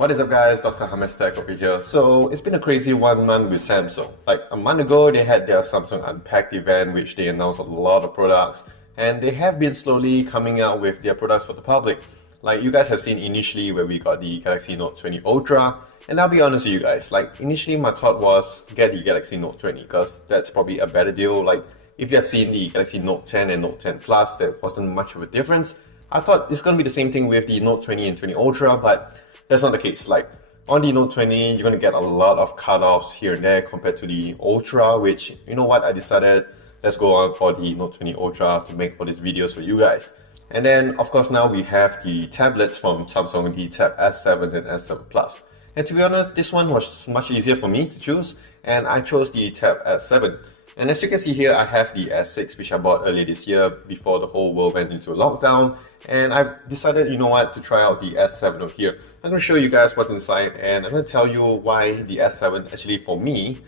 What is up guys, Dr. Hamestek over here. So it's been a crazy 1 month with Samsung. Like a month ago, they had their Samsung Unpacked event, which they announced a lot of products. And they have been slowly coming out with their products for the public. Like you guys have seen initially where we got the Galaxy Note 20 Ultra. And I'll be honest with you guys, like initially my thought was get the Galaxy Note 20 because that's probably a better deal. Like if you have seen the Galaxy Note 10 and Note 10 Plus, there wasn't much of a difference. I thought it's going to be the same thing with the Note 20 and 20 Ultra, but that's not the case. Like on the Note 20, you're going to get a lot of cutoffs here and there compared to the Ultra, which, you know what, I decided let's go on for the Note 20 Ultra to make all these videos for you guys. And then, of course, now we have the tablets from Samsung, the Tab S7 and S7 Plus. And to be honest, this one was much easier for me to choose, and I chose the Tab S7. And as you can see here, I have the S6, which I bought earlier this year before the whole world went into lockdown. And I've decided, you know what, to try out the S7 over here. I'm going to show you guys what's inside, and I'm going to tell you why the S7 actually, for me,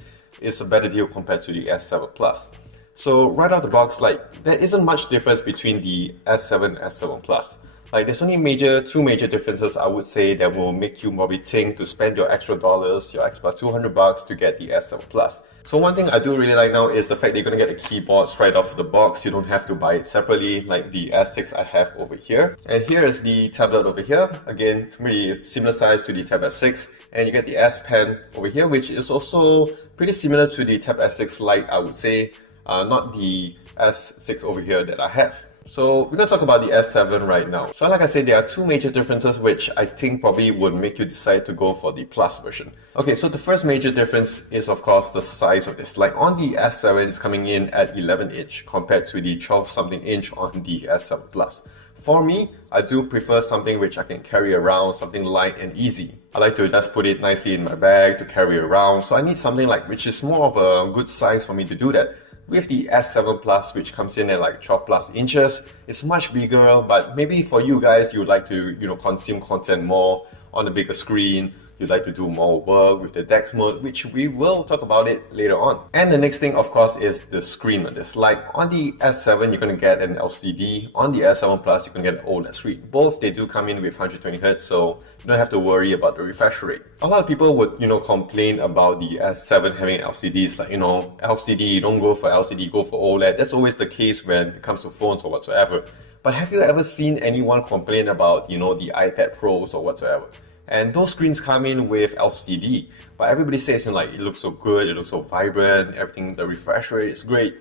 is a better deal compared to the S7 Plus. So right out of the box, like there isn't much difference between the S7 and S7 Plus. Like there's only two major differences I would say that will make you probably think to spend your extra dollars, your extra $200 to get the S7 Plus. So one thing I do really like now is the fact that you're going to get a keyboard straight off the box. You don't have to buy it separately like the S6 I have over here. And here is the tablet over here. Again, it's really similar size to the Tab S6. And you get the S Pen over here, which is also pretty similar to the Tab S6 Lite, I would say. Not the S6 over here that I have. So we're going to talk about the S7 right now. So like I said, there are two major differences which I think probably would make you decide to go for the Plus version. Okay, so the first major difference is of course the size of this. Like on the S7, it's coming in at 11 inch compared to the 12 something inch on the S7 Plus. For me, I do prefer something which I can carry around, something light and easy. I like to just put it nicely in my bag to carry around. So I need something like which is more of a good size for me to do that. With the S7 Plus, which comes in at like 12 plus inches, it's much bigger, but maybe for you guys, you'd like to, consume content more on a bigger screen. You'd like to do more work with the DeX mode, which we will talk about it later on. And the next thing, of course, is the screen on this. Like on the S7, you're going to get an LCD. On the S7 Plus, you can get an OLED screen. Both, they do come in with 120Hz, so you don't have to worry about the refresh rate. A lot of people would, complain about the S7 having LCDs. Like, LCD, you don't go for LCD, go for OLED. That's always the case when it comes to phones or whatsoever. But have you ever seen anyone complain about, the iPad Pros or whatsoever? And those screens come in with LCD, but everybody says, it looks so good, it looks so vibrant, everything, the refresh rate is great.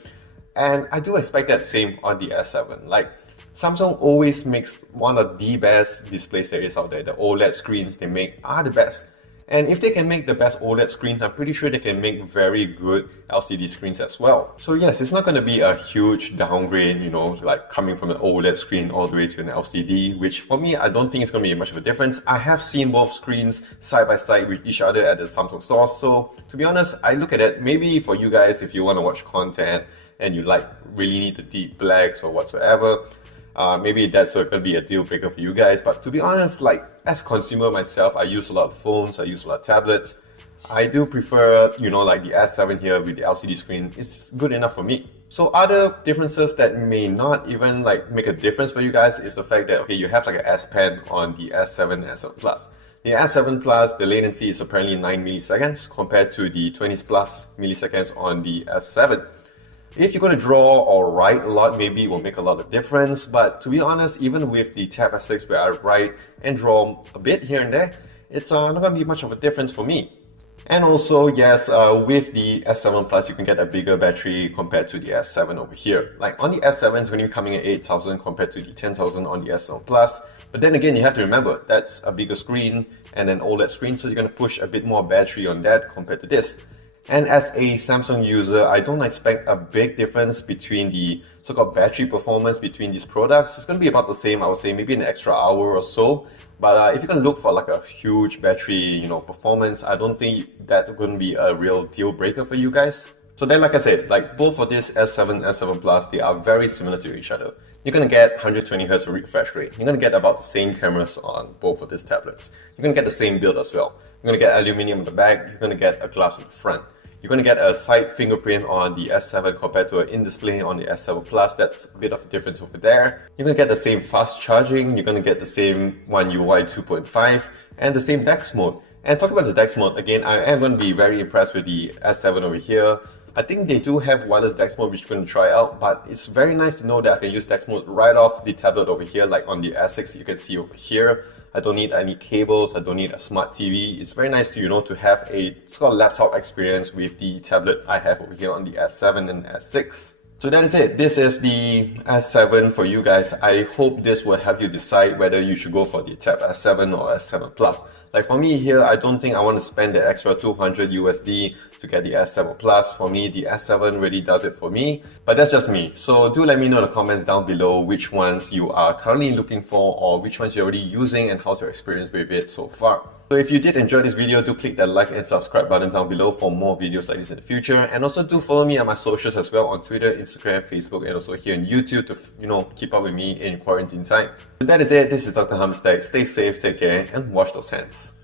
And I do expect that same on the S7. Like, Samsung always makes one of the best displays there is out there. The OLED screens they make are the best. And if they can make the best OLED screens, I'm pretty sure they can make very good LCD screens as well. So yes, it's not going to be a huge downgrade, like coming from an OLED screen all the way to an LCD, which for me, I don't think it's going to be much of a difference. I have seen both screens side by side with each other at the Samsung stores. So to be honest, I look at it, maybe for you guys, if you want to watch content and you really need the deep blacks or whatsoever, maybe that's going to be a deal breaker for you guys. But to be honest, like as consumer myself, I use a lot of phones, I use a lot of tablets. I do prefer, like the S7 here with the LCD screen is good enough for me. So other differences that may not even make a difference for you guys is the fact that, okay, you have like an S Pen on the S7 and S7 Plus. The S7 Plus, the latency is apparently 9 milliseconds compared to the 20 plus milliseconds on the S7. If you're going to draw or write a lot, maybe it will make a lot of difference. But to be honest, even with the Tab S6 where I write and draw a bit here and there, it's not going to be much of a difference for me. And also, yes, with the S7 Plus, you can get a bigger battery compared to the S7 over here. Like on the S7, it's going to be coming at 8,000 compared to the 10,000 on the S7 Plus. But then again, you have to remember, that's a bigger screen and an OLED screen, so you're going to push a bit more battery on that compared to this. And as a Samsung user, I don't expect a big difference between the so-called battery performance between these products. It's going to be about the same, I would say, maybe an extra hour or so. But if you can look for like a huge battery, performance, I don't think that's going to be a real deal breaker for you guys. So then, like I said, like both for this S7, S7 Plus, they are very similar to each other. You're going to get 120Hz refresh rate. You're going to get about the same cameras on both of these tablets. You're going to get the same build as well. You're going to get aluminum on the back. You're going to get a glass on the front. You're going to get a side fingerprint on the S7 compared to an in-display on the S7 Plus. That's a bit of a difference over there. You're going to get the same fast charging. You're going to get the same One UI 2.5 and the same DeX mode. And talking about the DeX mode, again, I am going to be very impressed with the S7 over here. I think they do have wireless DeX mode which we're going to try out, but it's very nice to know that I can use DeX mode right off the tablet over here, like on the S6 you can see over here. I don't need any cables, I don't need a smart TV. It's very nice to, to have a sort of laptop experience with the tablet I have over here on the S7 and S6. So that is it. This is the S7 for you guys. I hope this will help you decide whether you should go for the Tab S7 or S7 Plus. Like for me here, I don't think I want to spend the extra 200 USD to get the S7 Plus. For me, the S7 really does it for me, but that's just me. So do let me know in the comments down below which ones you are currently looking for or which ones you're already using and how's your experience with it so far. So if you did enjoy this video, do click that like and subscribe button down below for more videos like this in the future. And also do follow me on my socials as well on Twitter, Instagram, Facebook, and also here on YouTube to keep up with me in quarantine time. So that is it. This is Dr. Hamstek. Stay safe, take care, and wash those hands.